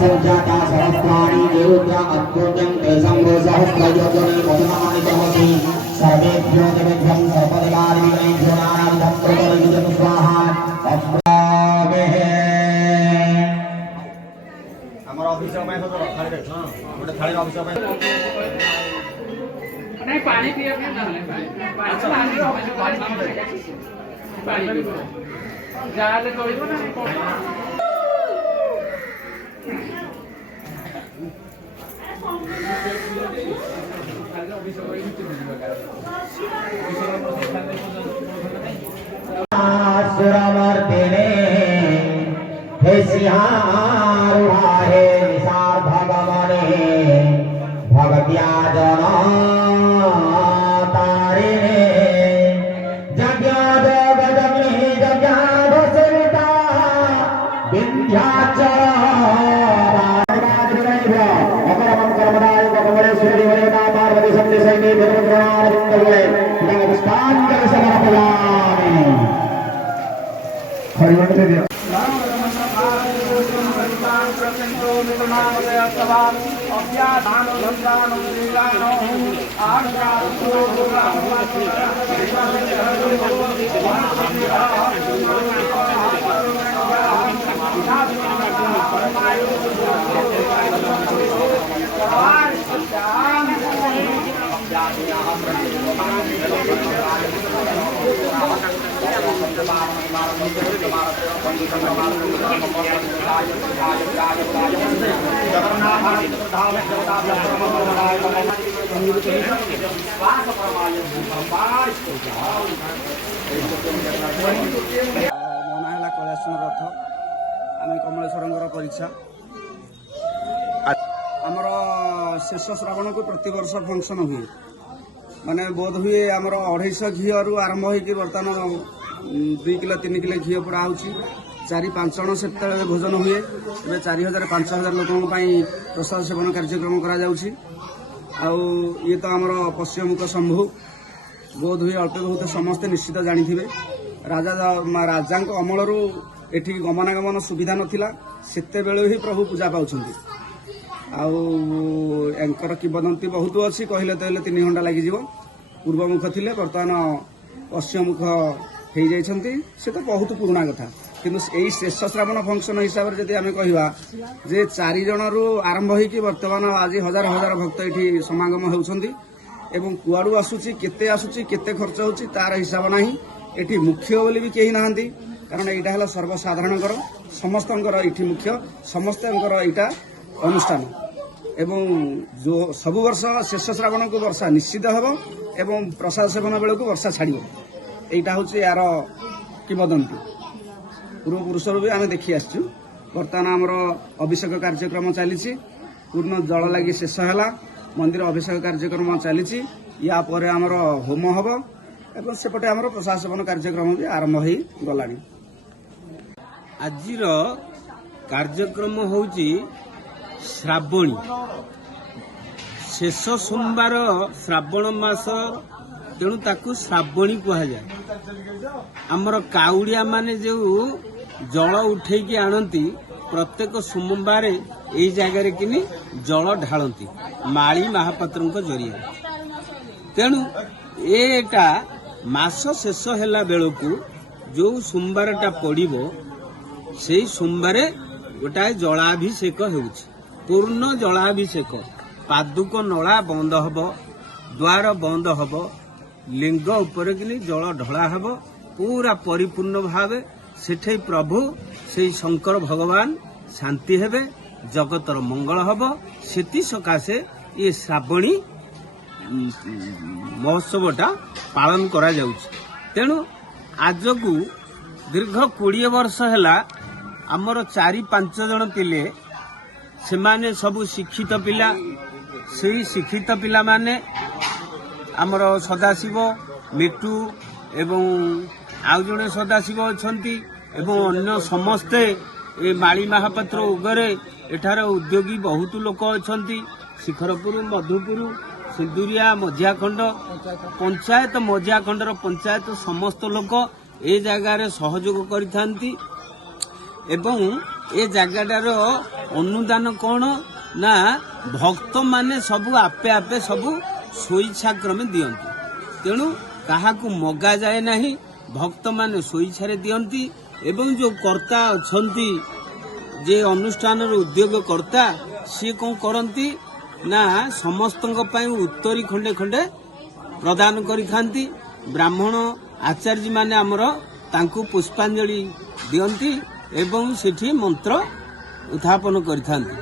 संजाता सहस्राणि देवता अद्भुतं तेषां सहस्रयोजने वदनानि सर्वेभ्यो देवेभ्यं सर्वदेवादिवेभ्यो नानाविधं प्रबोधयन्तु स्वाहा আমার অফিসে পাই তো থালি রে ওটা থালি অফিসে পাই नहीं पानी पिए अपने ना पानी जाले तोड़िबो ना सुरमर्दिने हे सिंहारूढ़ा हे निसार भगवने भगव्या जना तारिणे जज्ञाद गजमे जज्ञाद सरिता विंध्याचल पार्वती सत्य सैनी ମନା ହେଲା କୈଳାସନ ରଥ ଆମେ କମଳେଶ୍ୱରଙ୍କର ପରୀକ୍ଷା ଆମର ଶେଷ ଶ୍ରାବଣକୁ ପ୍ରତିବର୍ଷ ଫଙ୍କସନ୍ ହୁଏ ମାନେ ବୋଧ ହୁଏ ଆମର 250 ଘିଅରୁ ଆରମ୍ଭ ହେଇକି ବର୍ତ୍ତମାନ 2 କିଲୋ 3 କିଲୋ ଘିଅ ପୋଡ଼ା ହେଉଛି 4-5 ଜଣ ସେତେବେଳେ ଭୋଜନ ହୁଏ ଏବେ 4000-5000 ଲୋକଙ୍କ ପାଇଁ ପ୍ରସାଦ ସେବନ କାର୍ଯ୍ୟକ୍ରମ କରାଯାଉଛି ଆଉ ଇଏ ତ ଆମର ପଶ୍ଚିମମୁଖ ଶମ୍ଭୁ ବୋଧ ହୁଏ ଅଳ୍ପ ବହୁତ ସମସ୍ତେ ନିଶ୍ଚିତ ଜାଣିଥିବେ ରାଜାଙ୍କ ଅମଳରୁ ଏଠିକି ଗମନାଗମନ ସୁବିଧା ନଥିଲା ସେତେବେଳେ ହିଁ ପ୍ରଭୁ ପୂଜା ପାଉଛନ୍ତି ଆଉ ୟାଙ୍କର କିମ୍ବଦନ୍ତୀ ବହୁତ ଅଛି କହିଲେ ତ ହେଲେ 3 ଘଣ୍ଟା ଲାଗିଯିବ ପୂର୍ବମୁଖ ଥିଲେ ବର୍ତ୍ତମାନ ପଶ୍ଚିମମୁଖ ହେଇଯାଇଛନ୍ତି ସେ ତ ବହୁତ ପୁରୁଣା କଥା କିନ୍ତୁ ଏଇ ଶେଷ ଶ୍ରାବଣ ଫଙ୍କସନ୍ ହିସାବରେ ଯଦି ଆମେ କହିବା ଯେ 4 ଜଣରୁ ଆରମ୍ଭ ହେଇକି ବର୍ତ୍ତମାନ ଆଜି ହଜାର ହଜାର ଭକ୍ତ ଏଠି ସମାଗମ ହେଉଛନ୍ତି ଏବଂ କୁଆଡ଼ୁ ଆସୁଛି କେତେ ଖର୍ଚ୍ଚ ହେଉଛି ତାର ହିସାବ ନାହିଁ ଏଠି ମୁଖ୍ୟ ବୋଲି ବି କେହି ନାହାନ୍ତି କାରଣ ଏଇଟା ହେଲା ସର୍ବସାଧାରଣଙ୍କର ସମସ୍ତଙ୍କର ଏଠି ମୁଖ୍ୟ ସମସ୍ତଙ୍କର ଏଇଟା ଅନୁଷ୍ଠାନ ଏବଂ ସବୁ ବର୍ଷ ଶେଷ ଶ୍ରାବଣକୁ ବର୍ଷା ନିଶ୍ଚିତ ହେବ ଏବଂ ପ୍ରସାଦ ସେବନ ବେଳକୁ ବର୍ଷା ଛାଡ଼ିବ এইটা হচ্ছে ইয়ার কিংবদন্তী পূর্বপুরুষরু বি আমি দেখি আসছু বর্তমান আমার অভিষেক কার্যক্রম চালিছি পূর্ণ জল লাগি শেষ হল মন্দির অভিষেক কার্যক্রম চালিছি ইয়া পরে আমার হোম হব এবং সেপটে আমার প্রসাদ সেবন কার্যক্রম বি আরম্ভ হয়ে গলানি আজির কার্যক্রম হচ্ছে শ্রাবণী শেষ সোমবার শ্রাবণ মাস তেণু তাকে শ্রাবণী কুহযাଏ ଆମର କାଉଡ଼ିଆ ମାନେ ଯେଉଁ ଜଳ ଉଠେଇକି ଆଣନ୍ତି ପ୍ରତ୍ୟେକ ସୋମବାର ଏଇ ଜାଗାରେ କିନି ଜଳ ଢାଳନ୍ତି ମାଳି ମହାପାତ୍ରଙ୍କ ଜରିଆରେ ତେଣୁ ଏଟା ମାସ ଶେଷ ହେଲା ବେଳକୁ ଯେଉଁ ସୋମବାରଟା ପଡ଼ିବ ସେଇ ସୋମବାରେ ଗୋଟାଏ ଜଳାଭିଷେକ ହେଉଛି ପୂର୍ଣ୍ଣ ଜଳାଭିଷେକ ପାଦୁକ ନଳା ବନ୍ଦ ହେବ ଦ୍ୱାର ବନ୍ଦ ହେବ लिंग उपर कि जल ढला हब पूरा परिपूर्ण भाव सेठे प्रभु সেই শঙ্কর ভগবান ଶାନ୍ତି ହେବେ, ଜଗତର ମଙ୍ଗଳ ହେବ। ସେଥି ସକାଶେ ଏ ଶ୍ରାବଣୀ ମହୋତ୍ସବଟା ପାଳନ କରାଯାଉଛି। ତେଣୁ ଆଜକୁ ଦୀର୍ଘ 20 ବର୍ଷ ହେଲା ଆମର 4-5 ଜଣ ଥିଲେ, ସେମାନେ ସବୁ ଶିକ୍ଷିତ ପିଲା। ସେହି ଶିକ୍ଷିତ ପିଲାମାନେ ଆମର ସଦାଶିବ, ମିଟୁ ଏବଂ ଆଉ ଜଣେ ସଦାଶିବ ଅଛନ୍ତି ଏବଂ ଅନ୍ୟ ସମସ୍ତେ ଏ ମାଳି ମହାପାତ୍ର ଉଗରେ ଏଠାରେ ଉଦ୍ୟୋଗୀ ବହୁତ ଲୋକ ଅଛନ୍ତି। ଶିଖରପୁର, ମଧୁପୁର, ସିନ୍ଦୁରିଆ, ମଝିଆଖଣ୍ଡ ପଞ୍ଚାୟତ, ମଝିଆଖଣ୍ଡର ପଞ୍ଚାୟତ ସମସ୍ତ ଲୋକ ଏ ଜାଗାରେ ସହଯୋଗ କରିଥାନ୍ତି ଏବଂ ଏ ଜାଗାଟାର ଅନୁଦାନ କ'ଣ ନା ଭକ୍ତମାନେ ସବୁ ଆପେ ଆପେ ସବୁ ସ୍ୱଇଚ୍ଛାକ୍ରମେ ଦିଅନ୍ତି। ତେଣୁ କାହାକୁ ମଗାଯାଏ ନାହିଁ, ଭକ୍ତମାନେ ସ୍ୱଇଚ୍ଛାରେ ଦିଅନ୍ତି ଏବଂ ଯେଉଁ କର୍ତ୍ତା ଅଛନ୍ତି, ଯେ ଅନୁଷ୍ଠାନର ଉଦ୍ୟୋଗ କର୍ତ୍ତା, ସିଏ କ'ଣ କରନ୍ତି ନା ସମସ୍ତଙ୍କ ପାଇଁ ଉତ୍ତରୀ ଖଣ୍ଡେ ଖଣ୍ଡେ ପ୍ରଦାନ କରିଥାନ୍ତି। ବ୍ରାହ୍ମଣ ଆଚାର୍ଯ୍ୟମାନେ ଆମର ତାଙ୍କୁ ପୁଷ୍ପାଞ୍ଜଳି ଦିଅନ୍ତି ଏବଂ ସେଠି ମନ୍ତ୍ର ଉତ୍ଥାପନ କରିଥାନ୍ତି।